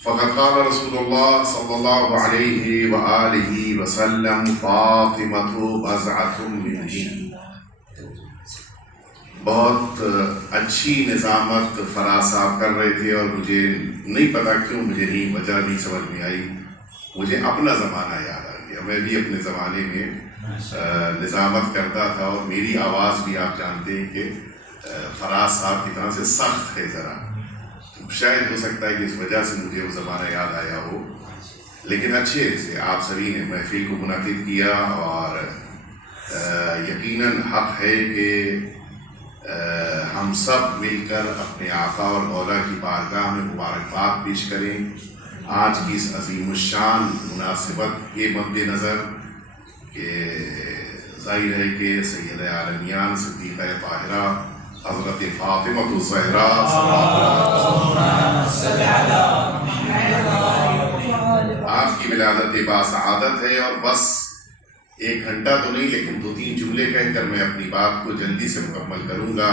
فقد قال رسول اللہ صلی اللہ علیہ وآلہ وسلم فاطمۃ بضعۃ منی. بہت اچھی نظامت فراز صاحب کر رہے تھے اور مجھے نہیں پتا کیوں مجھے وجہ نہیں سمجھ میں آئی. مجھے اپنا زمانہ یاد آ گیا. میں بھی اپنے زمانے میں نظامت کرتا تھا اور میری آواز بھی آپ جانتے ہیں کہ فراز صاحب کی طرح سے سخت ہے ذرا. شاید ہو سکتا ہے کہ اس وجہ سے مجھے وہ زمانہ یاد آیا ہو. لیکن اچھے سے آپ سبھی نے محفل کو منعقد کیا اور یقیناً حق ہے کہ ہم سب مل کر اپنے آقا اور مولا کی بارگاہ میں مبارکباد پیش کریں. آج کی اس عظیم الشان مناسبت کے مد نظر کہ ظاہر ہے کہ سید عالمیان صدیقہ طاہرہ حضرت فاطمہ الزہرا آپ کی ولادت باسعادت ہے. اور بس 1 گھنٹہ تو نہیں لیکن 2-3 جملے کہہ کر میں اپنی بات کو جلدی سے مکمل کروں گا.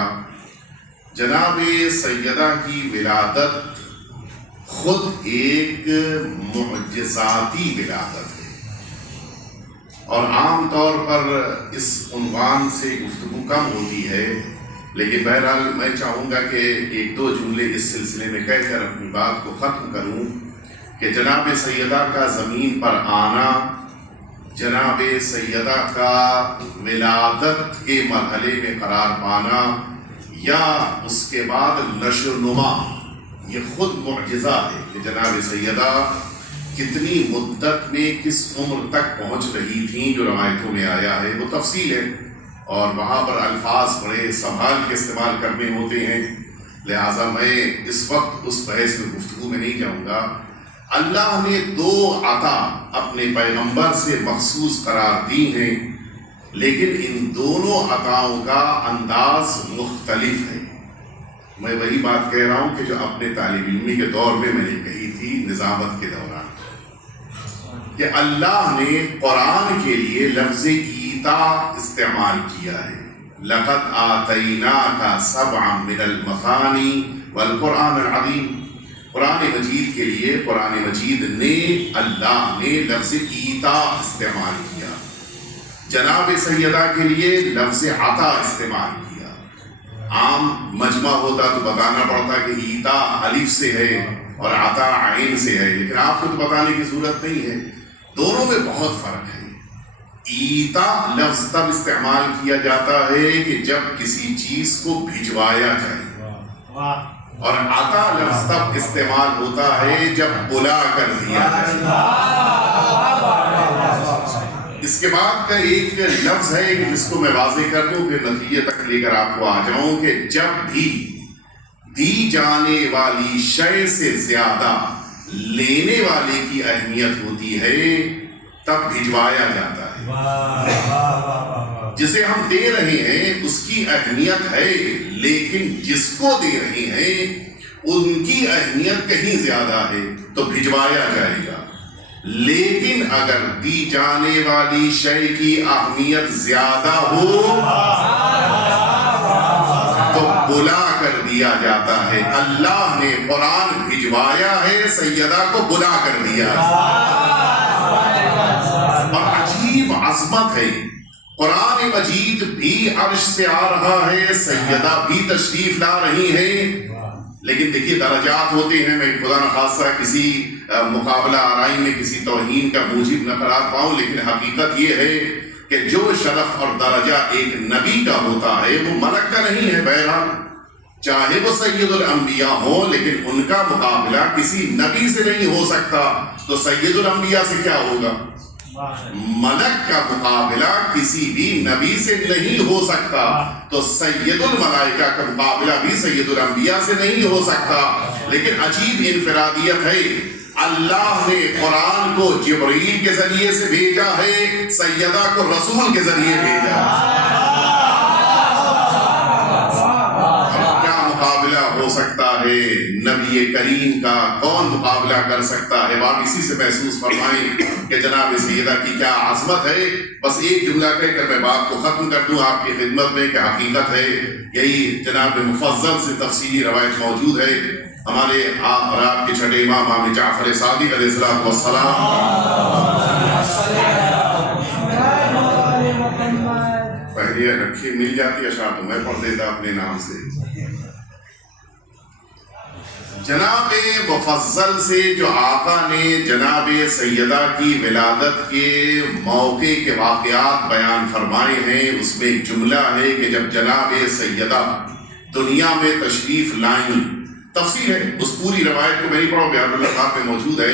جناب سیدہ کی ولادت خود ایک معجزاتی ولادت ہے اور عام طور پر اس عنوان سے گفتگو کم ہوتی ہے. لیکن بہرحال میں چاہوں گا کہ 1-2 جملے اس سلسلے میں کہہ کر اپنی بات کو ختم کروں کہ جناب سیدہ کا زمین پر آنا، جناب سیدہ کا ولادت کے مرحلے میں قرار پانا یا اس کے بعد نشو و نما، یہ خود معجزہ ہے کہ جناب سیدہ کتنی مدت میں کس عمر تک پہنچ رہی تھیں. جو روایتوں میں آیا ہے وہ تفصیل ہے اور وہاں پر الفاظ بڑے سنبھال کے استعمال کرنے ہوتے ہیں، لہٰذا میں اس وقت اس بحث میں گفتگو میں نہیں جاؤں گا. اللہ نے 2 عطا اپنے پیغمبر سے مخصوص قرار دی ہیں، لیکن ان دونوں عطاؤں کا انداز مختلف ہے. میں وہی بات کہہ رہا ہوں کہ جو اپنے طالب علمی کے دور میں نے کہی تھی نظامت کے دوران، کہ اللہ نے قرآن کے لیے لفظ ایتا استعمال کیا ہے. لقد آتیناک سبعا من المثانی والقرآن العظیم. قرآن مجید کے لیے قرآن مجید نے اللہ نے لفظ ایتا استعمال کیا. جناب سیدہ کے لیے لفظ عطا استعمال کیا. عام مجمع ہوتا تو بتانا پڑتا کہ ایتا الف سے ہے اور عطا عین سے ہے، لیکن آپ کو تو بتانے کی ضرورت نہیں ہے. دونوں میں بہت فرق ہے. ایتا لفظ تب استعمال کیا جاتا ہے کہ جب کسی چیز کو بھجوایا جائے، اور عطا لفظ تب استعمال ہوتا ہے جب بلا کر دیا جائے. اس کے بعد کا ایک لفظ ہے کہ جس کو میں واضح کر دوں پھر نتیجے تک لے کر آپ کو آ جاؤں، کہ جب بھی دی جانے والی شے سے زیادہ لینے والے کی اہمیت ہوتی ہے تب بھجوایا جاتا ہے. جسے ہم دے رہے ہیں اس کی اہمیت ہے، لیکن جس کو دے رہے ہیں ان کی اہمیت کہیں زیادہ ہے تو بھجوایا جائے گا. لیکن اگر دی جانے والی شے کی اہمیت زیادہ ہو تو بلا کر دیا جاتا ہے. اللہ نے قرآن بھجوایا ہے، سیدہ کو بلا کر دیا. اور عجیب عظمت ہے. قرآن مجید بھی عرش سے آ رہا ہے، سیدہ بھی تشریف لا رہی ہیں. لیکن دیکھیے درجات ہوتے ہیں. میں خدا نخواستہ کسی مقابلہ آرائی میں کسی توہین کا موجب نہ قرار پاؤں، لیکن حقیقت یہ ہے کہ جو شرف اور درجہ ایک نبی کا ہوتا ہے وہ ملک کا نہیں ہے. بہرحال چاہے وہ سید الانبیاء ہوں، لیکن ان کا مقابلہ کسی نبی سے نہیں ہو سکتا. تو سید الانبیاء سے کیا ہوگا؟ ملک کا مقابلہ کسی بھی نبی سے نہیں ہو سکتا. تو سید الملائکہ کا مقابلہ بھی سید الانبیاء سے نہیں ہو سکتا. لیکن عجیب انفرادیت ہے، اللہ نے قرآن کو جبرائیل کے ذریعے سے بھیجا ہے، سیدہ کو رسول کے ذریعے بھیجا. کیا مقابلہ ہو سکتا ہے نبی کریم کا؟ کون مقابلہ کر سکتا ہے؟ آپ اسی سے محسوس فرمائیں کہ جناب سیدہ کی کیا عظمت ہے. بس ایک جملہ کہہ کر میں بات کو ختم کر دوں آپ کی خدمت میں کہ حقیقت ہے یہی جناب مفضل سے تفصیلی روایت موجود ہے ہمارے اور آپ کے چھٹے امام امام جعفر صادق علیہ السلام پہلے رکھی مل جاتی اشعار تو میں پڑھ دیتا اپنے نام سے. جناب مفضل سے جو آقا نے جناب سیدہ کی ولادت کے موقع کے واقعات بیان فرمائے ہیں، اس میں ایک جملہ ہے کہ جب جناب سیدہ دنیا میں تشریف لائیں، تفسیر ہے اس پوری روایت کو میں نہیں پڑھوں، بیان الفاظ میں موجود ہے،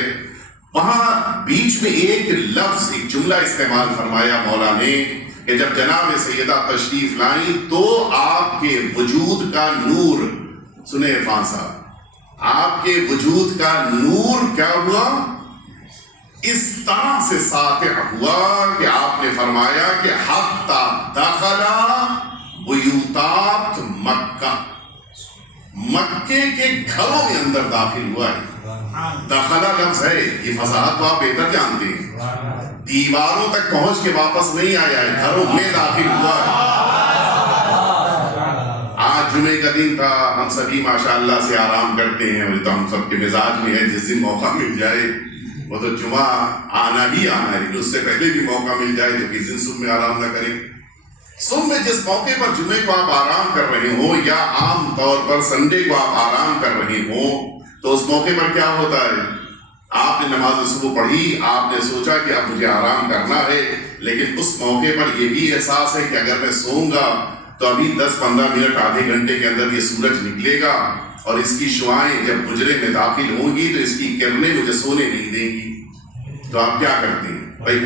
وہاں بیچ میں ایک لفظ ایک جملہ استعمال فرمایا مولا نے کہ جب جناب سیدہ تشریف لائیں تو آپ کے وجود کا نور، سنیں عرفان صاحب، آپ کے وجود کا نور کیا ہوا؟ اس طرح سے ساطع ہوا کہ آپ نے فرمایا کہ حتی دخلا بیوتات مکہ، مکے کے گھروں میں اندر داخل ہوا ہے. دخلا لفظ ہے، یہ فضاحت تو آپ بہتر جانتے ہیں، دیواروں تک پہنچ کے واپس نہیں آیا ہے، گھروں میں داخل ہوا ہے. آج جمعے کا دن تھا، ہم سبھی ماشاءاللہ سے آرام کرتے ہیں، اور تو ہم سب کے مزاج میں ہے جس دن موقع مل جائے وہ تو جمعہ آنا ہی آنا ہے، لیکن اس سے پہلے بھی موقع مل جائے تو کس دن صبح میں آرام نہ کریں. صبح میں جس موقع پر جمعے کو آپ آرام کر رہے ہوں یا عام طور پر سنڈے کو آپ آرام کر رہے ہوں تو اس موقع پر کیا ہوتا ہے؟ آپ نے نماز صبح پڑھی، آپ نے سوچا کہ اب مجھے آرام کرنا ہے، لیکن اس موقع پر یہ بھی احساس ہے کہ اگر میں سوؤں گا تو ابھی 10-15 منٹ آدھے گھنٹے کے اندر یہ سورج نکلے گا اور اس کی شعاعیں جب حجرے میں داخل ہوں گی تو اس کی کرنیں مجھے سونے نہیں دیں گی. تو آپ کیا کرتے ہیں؟ بھائی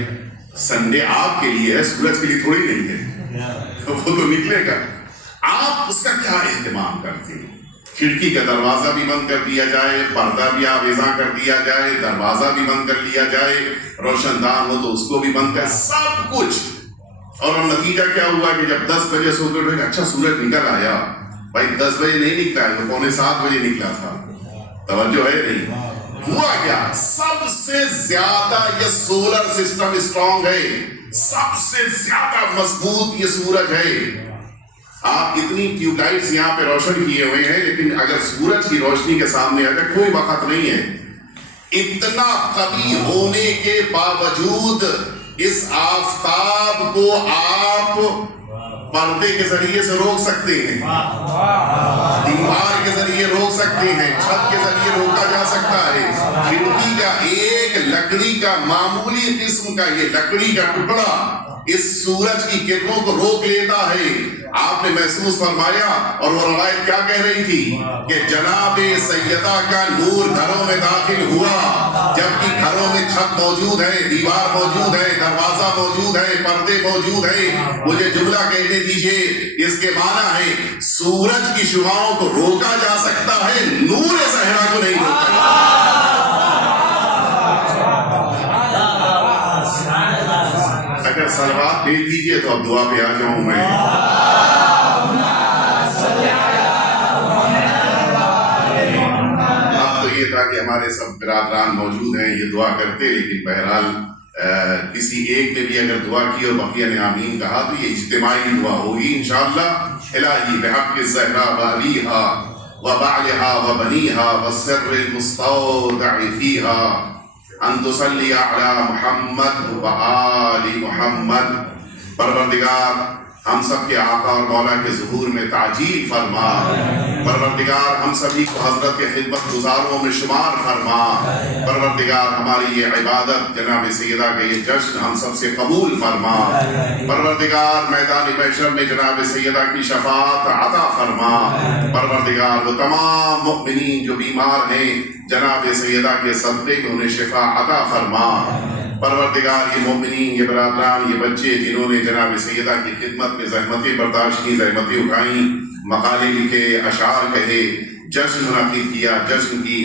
سنڈے آپ کے لیے ہے، سورج کے لیے تھوڑی نہیں ہے، تو وہ تو نکلے گا. آپ اس کا کیا اہتمام کرتے ہیں؟ کھڑکی کا دروازہ بھی بند کر دیا جائے، پردہ بھی آویزاں کر دیا جائے، دروازہ بھی بند کر لیا جائے، روشن دان ہو تو اس کو بھی بند کر، سب کچھ. اور نتیجہ کیا ہوا کہ جب 10 بجے سو کر اٹھے، اچھا سورج نکل آیا. بھائی 10 بجے نہیں نکلا ہے، وہ 6:45 بجے نکلا تھا. توجہ ہے نہیں؟ ہوا کیا؟ سب سے زیادہ یہ سولر سسٹم اسٹرانگ ہے، سب سے زیادہ مضبوط یہ سورج ہے. آپ اتنی ٹیوب لائٹس یہاں پہ روشن کیے ہوئے ہیں، لیکن اگر سورج کی روشنی کے سامنے اگر کوئی وقت نہیں ہے. اتنا قوی ہونے کے باوجود اس آفتاب کو آپ پردے کے ذریعے سے روک سکتے ہیں، دیوار کے ذریعے روک سکتے ہیں، چھت کے ذریعے روکا جا سکتا ہے. کھڑکی کا ایک لکڑی کا معمولی قسم کا یہ لکڑی کا ٹکڑا اس سورج کی کرنوں کو روک لیتا ہے. آپ نے محسوس فرمایا. اور وہ روایت کیا کہہ رہی تھی کہ جناب سیدہ کا نور گھروں میں داخل ہوا، جبکہ گھروں میں چھت موجود ہے، دیوار موجود ہے، دروازہ موجود ہے، پردے موجود ہے. مجھے جملہ کہنے دیجئے، اس کے معنی ہے سورج کی شعاعوں کو روکا جا سکتا ہے، نور زہرا کو نہیں روکا جا سکتا. اگر صلوات بھیج دیجئے تو اب دعا پہ آ جاؤں میں. اب تو یہ تھا کہ ہمارے سب برادران موجود ہیں، یہ دعا کرتے، لیکن بہرحال کسی ایک نے بھی اگر دعا کی اور بقیہ نے آمین کہا تو یہ اجتماعی دعا ہوگی انشاءاللہ. الہی بحق الزہرا وعلیہا وبعلہا وبنیہا والسر المستودع فیہا ان تصلی علی محمد و آل محمد. پروردگار ہم سب کے آقا اور مولا کے ظہور میں تعجیل فرما. پروردگار ہم سبھی کو حضرت کے خدمت گزاروں میں شمار فرما. پروردگار ہماری یہ عبادت جناب سیدہ کا یہ جشن ہم سب سے قبول فرما. پروردگار میدان محشر میں جناب سیدہ کی شفاعت عطا فرما. پروردگار وہ تمام مؤمنین جو بیمار ہیں جناب سیدہ کے صدقے کو انہیں شفا عطا فرما. پروردگار یہ مومنین، یہ برادران، یہ بچے جنہوں نے جناب سیدہ کی خدمت میں زحمتیں برداشت کی، زحمتیں اٹھائیں، مقالے لکھے، اشعار کہے، جشن منعقد کیا، جشن کی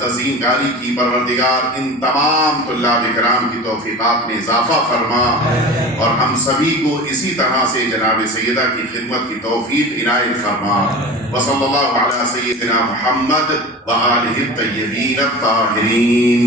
تزئین کاری کی، پروردگار ان تمام طلاب کرام کی توفیقات میں اضافہ فرما اور ہم سبھی کو اسی طرح سے جناب سیدہ کی خدمت کی توفیق عنایت فرما. وصلی اللہ علی سیدنا محمد وآلہ الطیبین الطاہرین.